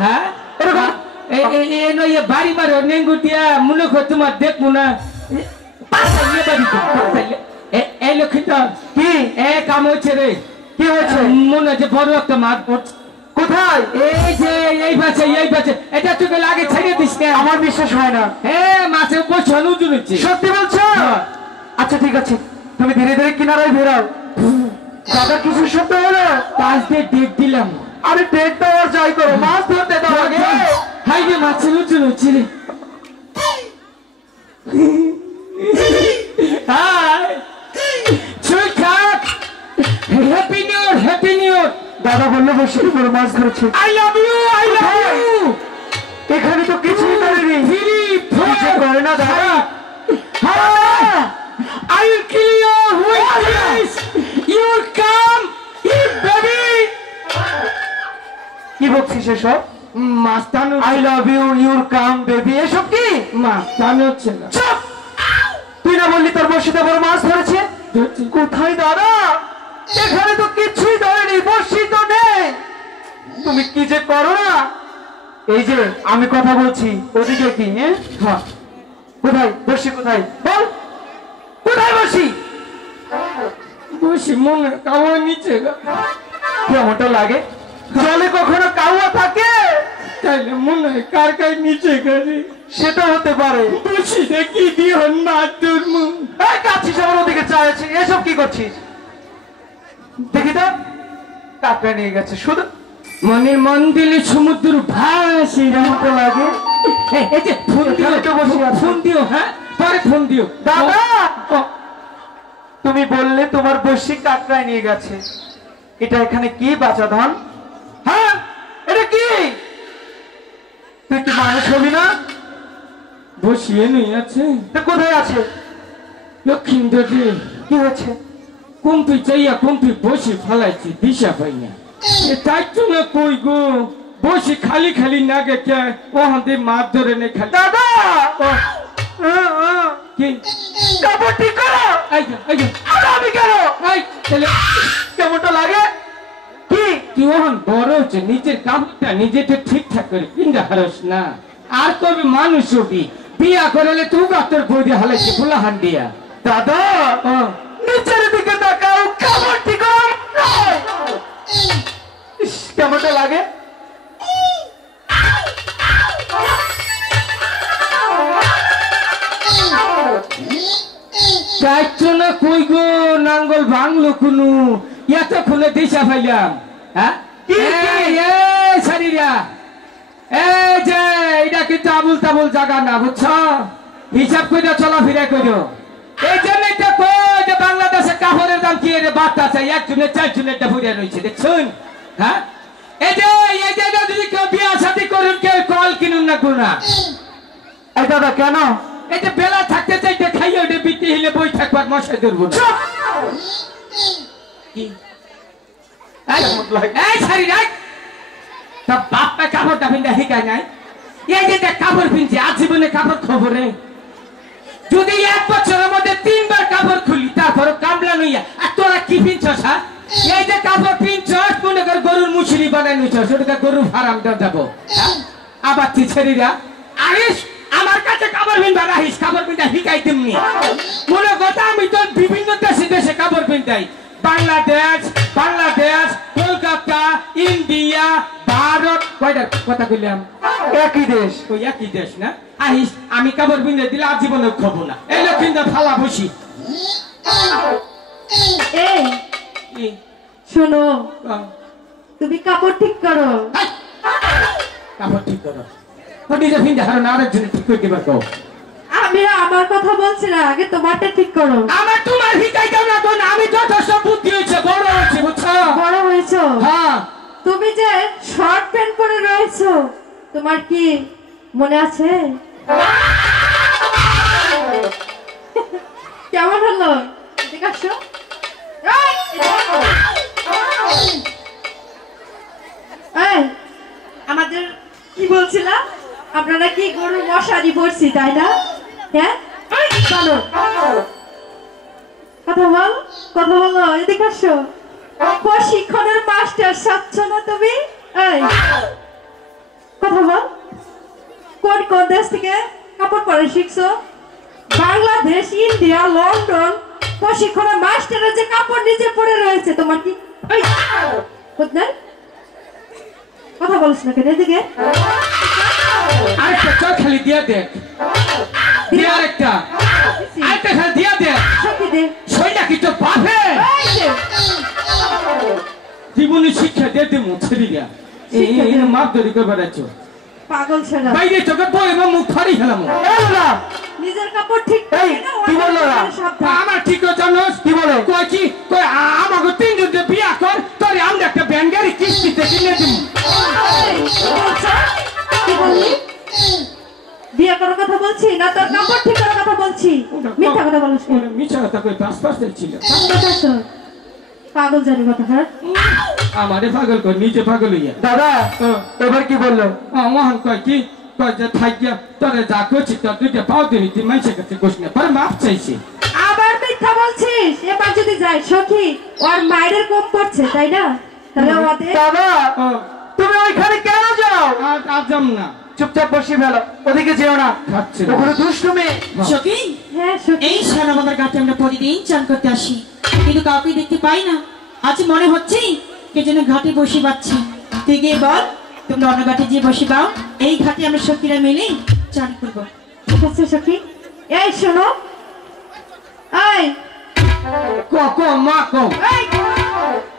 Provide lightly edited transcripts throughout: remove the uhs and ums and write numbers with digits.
হ্যাঁ এই বাড়ি মারো নেঙ্গু দিয়া মনে কর তোমার দেখবো না এই লক্ষ্মীটা কি কাম হচ্ছে রে কি হয়েছে মনে হচ্ছে বড় একটা মাছ পড়ছে কোথায় এই যে এই পাশে এটা তোকে লাগে ছেড়ে দিস না আমার বিশ্বাস হয় না হ্যাঁ মাছের উপর সনুজ হচ্ছে সত্যি বলছো আচ্ছা ঠিক আছে তুমি ধীরে ধীরে কিনারায় বেরাও দাদা কিছু শব্দ হলো পাঁচ দিয়ে ডেট দিলাম আরে ডেট দাও আর যাই করো মাছ ধরতে দাও আগে হাই রে মাছের উঁচু হচ্ছে রে হাই ছুই থাক হ্যাপি নিউ ইয়ার দাদা বললো বসে বড় মাছ ধরেছে আই লাভ ইউ এখানে তো কিছুই করেনি কিছু করে না দাদা I will kill you with this. You will come, you baby. কি বলছিস এসব মাস্তান I love you you will come baby এসব কি মাস্তান হচ্ছে না চুপ তুই না বললি তোর বসিতে বড় মাছ ধরেছে কোথায় দাদা এখানে তো কিছুই ধরেনি বসি তো নেই তুমি কি যে করো না এই যে আমি কথা বলছি ওদিকে কি হ্যাঁ কোথায় বসি কোথায় বল কোথায় বসি মনে কাউয়া নিচে কেমনটা লাগে জলে কখনো কাউয়া থাকে তাইলে মনে হয় কার কার নিচে গেছে সেটা হতে পারে বসি দেখি দিও না তোর মুখ কাছিস আমার ওদিকে চাইছি এসব কি করছিস দেখি তো কাকড়া নিয়ে গেছে শুধু মনের মন দিলে সমুদ্র ভাসি মতো লাগে এই যে ফোন দিও হ্যাঁ পরে ফোন দিও দাদা তুমি বললে তোমার বসি কাকড়ায় নিয়ে গেছে এটা এখানে কি বাঁচা ধন হ্যাঁ এটা কি তুই কি মানুষ হবি না বসিয়ে নিয়ে আছে তা কোথায় আছে লক্ষ্মীন্দর কি হয়েছে কোন তুই চাইয়া কোন তুই বসি ফেলাইছি দিশা পাই না তাই তো না কই গো বসি খালি খালি না গে ওহাতে মাছ ধরে নে খালি দাদা কি কাপড় ঠিক করো আমি কেন কেমনটা লাগে কি তুই ওখান বড় হচ্ছে নিজের কাপড়টা নিজেটা ঠিকঠাক করে কিনতে হারস না আর কবি মানুষ হবি বিয়া করলে তুই তোর বৌদি হালাইছি ফুলা হান্ডিয়া দাদা নিচের দিকে তাকাও কাপড় ঠিক করো কেমনটা লাগে না কই গো নাঙ্গল ভাঙলো কোনো এত খুলে দিশা পাইলাম হ্যাঁ সারিরা এই যে এটা কিন্তু আবুল তাবুল জায়গা না বুঝছ হিসাব করে চলাফেরা করো এই জন্যই তো কই যে বাংলাদেশে কাপড়ের দাম কি রে বার্তা আছে একজনের চারজনেরটা ফুরিয়ে রয়েছে দেখছুন হ্যাঁ এই যে যদি কেউ বিয়া শাদী করুন কেউ কল কিনুন না গুনা এই দাদা কেন এই যে বেলা থাকতে চাইতে খাইয়ে ওটা বিতে হিলে বই থাকবার মশাই ধরবো না এই সারি রাখ তা বাপটা কাপড়টা পিন্ধা শিখায় নাই এই যে কাপড় পিনছে আজীবনে কাপড় খবরে যদি এক বছরের মধ্যে 3 বার কাপড় খুলি তারপর কামলা নইয়া আর তোরা কি পিনছস হ্যাঁ এই যে কাপড় পিনছস মনে কর গরুর মুসুরি বানাই নিছস ওটা গরু ফার্ম দাও যাবো আবার ছেড়িরা আরিস আমার কাছে কাপড় পিনবা রাখিস কাপড় পিনটা শিখাই দিমনি মনে কথা আমি তো বিভিন্ন দেশে কাপড় পিনতাই বাংলাদেশ কলকাতা ইন্ডিয়া ভারত কয়টা কথা কইলাম একই দেশ ওই একই দেশ না আহিস আমি কাপড় পিনতে দিলে আজীবনে খাবো না এই লক্ষ্মীন্দর ফালা বসি এই শোনো তুমি কাপড় ঠিক করো কাপড় ঠিক করো নিজে পিনতে হারো না আরেকজন ঠিক করে দিবা তো আমি আমার কথা বলছি না আগে তোমারটা ঠিক করো আমার তোমার হিকাই দাও না তো আমি যথেষ্ট বুদ্ধি হয়েছে বড় হয়েছে বুঝছো বড় হয়েছো হ্যাঁ তুমি যে শর্ট প্যান্ট পরে রয়েছো তোমার কি মনে আছে কেমন হলো ঠিক আছে আমাদের কি বলছিলাম আমরা নাকি গরুর মশারি পড়ছি তাই না হ্যাঁ চলো কথা বলো এদিকে আসো প্রশিক্ষণের মাস্টার সাচ্ছ না তুমি কোন দেশ থেকে কাপড় পরে শিখছো? বাংলাদেশ, ইন্ডিয়া, লন্ডন, প্রশিক্ষণে মাস্টারের যে কাপড় নিজে পরে রয়েছে তোমার কি এই, বুঝলেন? কথা বলিস না কেন এদিকে? আরেকটা চল খালি দিয়া দেখ, দিয়া আরেকটা, আরেকটা খালি দিয়া দেখ। সত্যি দে। সইটা কি তো বাপে এই যে, জীবনে শিক্ষা দিয়ে দেবো ছেড়ে দিয়া শিক্ষা দে। মাপ ধরি করে বেড়াচ্ছ পাগল ছেড়া। বাইরে তোকে বই এবং মুখ ফাড়ি খেলাম। নিজের কাপড় ঠিক এই, থাকে না, কি বললো ওরা? সাবধান। আমার ঠিক জানোস কি বলে? কয় কি কয় আমাকে তিনজন যে বিয়া কর তোরে আমরা একটা ব্যাংকারি কিস্তিতে কিনে দিব। এই, কি বলছো? কি বললি? বিয়ে করার কথা বলছি না তোর কাপড় ঠিক করার কথা বলছি? মিথ্যা কথা বলিস কেন? মিছা কথা কই পাঁচ ছিল কথা শোন। পাগল জানি কথা, হ্যাঁ? আমারে পাগল কর নিজে পাগল হইয়া দাদা এবার কি বললো? মহান কয় কি কয় যে থাকিয়া তোরে যা করছি তোর দুইটা পাও দিবি তুই মানুষের কাছে কোশ না পরে মাপ চাইছি। আবার মিথ্যা বলছিস? এবার যদি যাই সখী ওর মায়ের কম করছে তাই না? তাহলে ওদের দাদা তুমি ওইখানে কেন যাও? আর যাম না চুপচাপ বসে ফেলো, ওদিকে যেও না, খাচ্ছে না। ওখানে দুষ্টুমি। সখী, হ্যাঁ সখী। এই সারাবাঁধার ঘাটে আমরা প্রতিদিন চান করতে আসি, কিন্তু কাউকে দেখতে পাই না। আজ মনে হচ্ছে কে যেন ঘাটে বসে পাচ্ছে। তুই গিয়ে বল তোমরা অন্য ঘাটে গিয়ে বসে পাও, এই ঘাটে আমরা সখীরা মিলে চান করবো। ঠিক আছে সখী। এই শোনো, এই ক ক মা ক এই,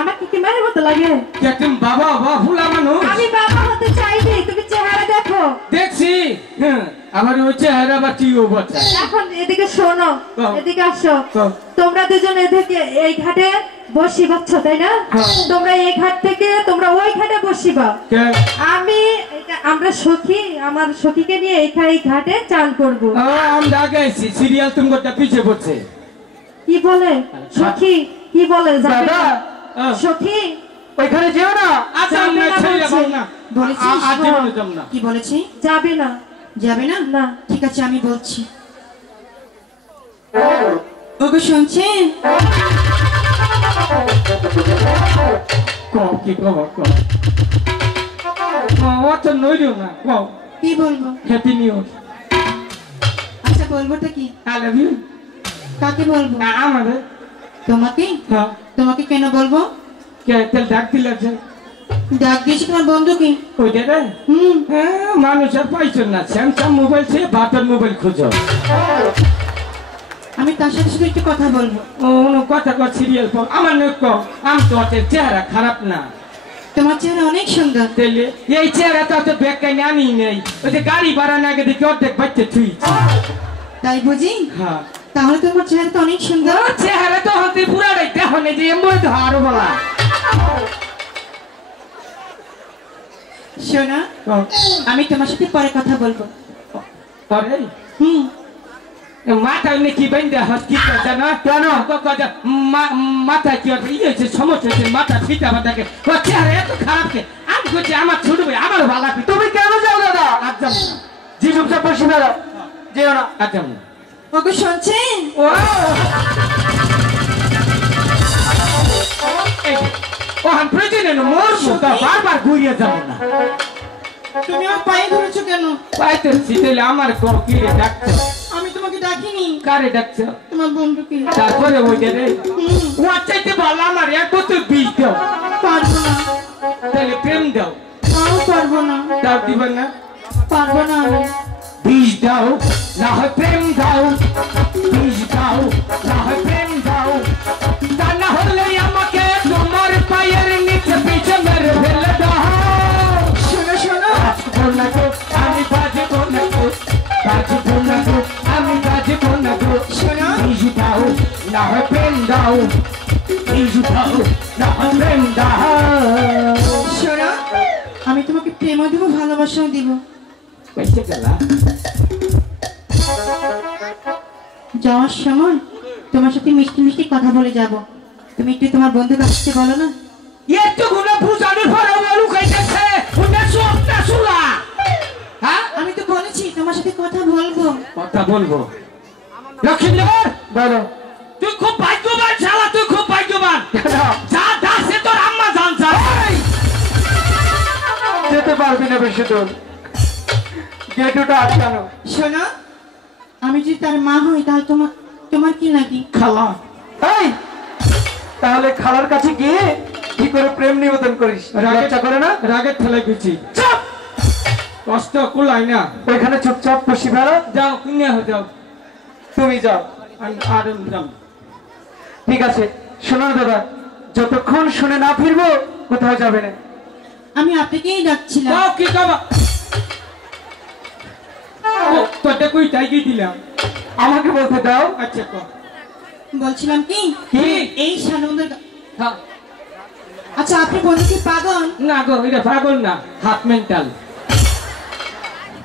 আমার কি মায়ের মতো লাগে? কে তুমি বাবা বা ফুলা মানুষ আমি বাবা হতে চাইনি, তুমি চেহারা দেখো। দেখছি। হ্যাঁ আমার ওই চেহারা বা টিও বাচ্চা এখন এদিকে শোনো, হ্যাঁ। এদিকে আসো। হ্যাঁ। তোমরা দুজন এদিকে এই ঘাটে বসিবাচ্ছ তাই না? হ্যাঁ। তোমরা এই ঘাট থেকে তোমরা ওই ঘাটে বসিবা। কে আমি আমরা সখী, আমার সখীকে নিয়ে এই ঘাটে চান করব। আমরা আগে আইছি সিরিয়াল তুমি গোটা পিছিয়ে পড়ছে। কি বলে সখী? কি বলে যাবে দাদা না? সখী ওইখানে যেও না। আচ্ছা যাবে আমরা না ছেড়ে বলছি। যাব না বলেছিস? আজ জীবনে যাব না। কি বলেছি? যাবে না। যাবে না? না। ঠিক আছে আমি বলছি। ওগো শুনছেন? ক কি কব ক ও তো নইলো না ক কি বলবো? হ্যাপি নিউ ইয়ার আচ্ছা বলবোটা কি? আই লাভ ইউ কাকে বলবো? আমারে তোমাকে? হ্যাঁ তোমাকে কেন বলবো? কে তেল ডাক দিলে যে ডাক দিয়েছি তোমার বন্ধুকে। ওই দে রে হুম, হ্যাঁ মানুষ আর পাইছেন না স্যামসাং মোবাইল সে বাপের মোবাইল খুঁজো আমি তার সাথে শুধু একটু কথা বলবো। ও কথা কর সিরিয়াল পর আমার নয় ক আমি তো ওর চেহারা খারাপ না তোমার চেহারা অনেক সুন্দর। তেলে এই চেহারা তো বেকাই আনি নেই ওই যে গাড়ি ভাড়া না গেলে অর্ধেক বাচ্চা তুই তাই বুঝি? হ্যাঁ তাহলে তোমার চেহারা তো অনেক সুন্দর। ওর চেহারা তো হতে পুরাটাই দেখো না যে এমন আরো বলা শোনা, আমি তোমার সাথে পরে কথা বলবো। পরে হুম, মাথা নাকি বাইন্দা হাত কি কথা না কেন কথা মাথা কি হবে ইয়ে হচ্ছে সমস্যা হচ্ছে মাথা ফিটা মাথাকে ও চেহারা এত খারাপ কে আমি বলছি আমার ছোট ভাই আমার ভালো লাগবে তুমি কেন যাও দাদা? আচ্ছা জি চুপচাপ বসে ফেলো, যেও না। আচ্ছা ওগো শুনছেন? ও ওহান প্রয়োজনে মরবো তা বারবার ঘুরিয়ে যাবো না তুমি আমার পায়ে ধরেছো কেন? পাইতে শীতলে আমার কি রে ডাকছো আমি তোমাকে ডাকিনি, কারে ডাকছো তোমার বন্ধুকে। তারপরে ওই যে রে হুম, ও চাইতে ভালো আমার এক বছর বিষ দাও পারবো না। তাহলে প্রেম দাও তাও পারবো না, দাও দিবেন না পারবো না আমি। বিষ দাও না হয় প্রেম দাও বিষ দাও না হয় প্রেম দাও তা না হলে আমাকে তোমার পায়ের নিচে পিছে মেরে ফেলে দাও শোনো শোনো, বাজবো না গো আমি বাজবো না গো বাজবো না গো আমি বাজবো না গো শোনো। বিষ দাও না হয় প্রেম দাও বিষ দাও না হয় প্রেম দাও শোনো, আমি তোমাকে প্রেমও দিব, ভালোবাসাও দিব। কইতে গেলা যাওয়ার সময় তোমার সাথে মিষ্টি মিষ্টি কথা বলে যাব। তুমি একটু তোমার বন্ধুর কাছে বলো না। একটু গুলো বুঝানোর পরে ওলু খাইতেছে উনি সবটা শুলা হ্যাঁ আমি তো বলেছি তোমার সাথে কথা বলবো। কথা বলবো লক্ষ্মীনগর বলো। তুই খুব ভাগ্যবান শালা তুই খুব ভাগ্যবান কেন? যা দাসে তোর আম্মা জান যা যেতে পারবি না বেশি দূর, গেটটা আটকানো। শোনো, আমি যদি তার মা হই তাহলে তোমার তোমার কি নাকি? খালা এই, তাহলে খালার কাছে গিয়ে কি করে প্রেম নিবেদন করিস? লজ্জা করে না? রাগের ঠেলায় গেছি। চাপ! কষ্ট কুলাই না। ওইখানে চুপচাপ বসি ফেলো। যাও কুনিয়া হয়ে যাও। তুমি যাও। আর যাও। ঠিক আছে, শোনো না দাদা, যতক্ষণ শুনে না ফিরবো কোথাও যাবে না। আমি আপনাকেই ডাকছিলাম। যাও কি খাবা? তোটা কই তাই দিলাম। আমাকে বলতে দাও। আচ্ছা কো। বলছিলাম কি, কি? এই সানন্দের হ্যাঁ। আচ্ছা, আপনি বন্ধু কি পাগল? না গো, এটা পাগল না, হাফ মেন্টাল।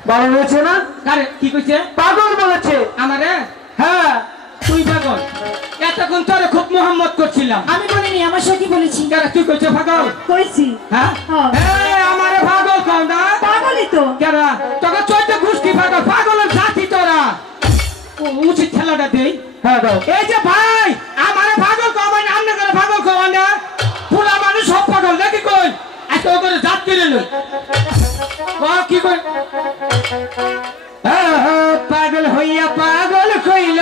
ভালো হয়েছে না? আরে কি কইছে? পাগল বলেছে। আমারে হ্যাঁ, তুই পাগল। এতক্ষণ তোরে খুব মোহাম্মত করছিলাম। আমি বলিনি, আমার সাথে বলেছি। কেন তুই কইছে পাগল? কইছি হ্যাঁ? হ্যাঁ। এই আমারে পাগল কও না। পাগলই তো। কেরা তোকে চৈতে গুষ্টি পাগল, পাগলের জাতি তোরা। উচিত খেলাটা দেই। হ্যাঁ দাও। এই যে ভাই, আমারে পাগল কও মানে আমনে করে পাগল কও না। পুরা মানুষ সব পাগল নাকি কই? এত করে জাত করে লই। কি কই? পাগল হইয়া পাগল কইল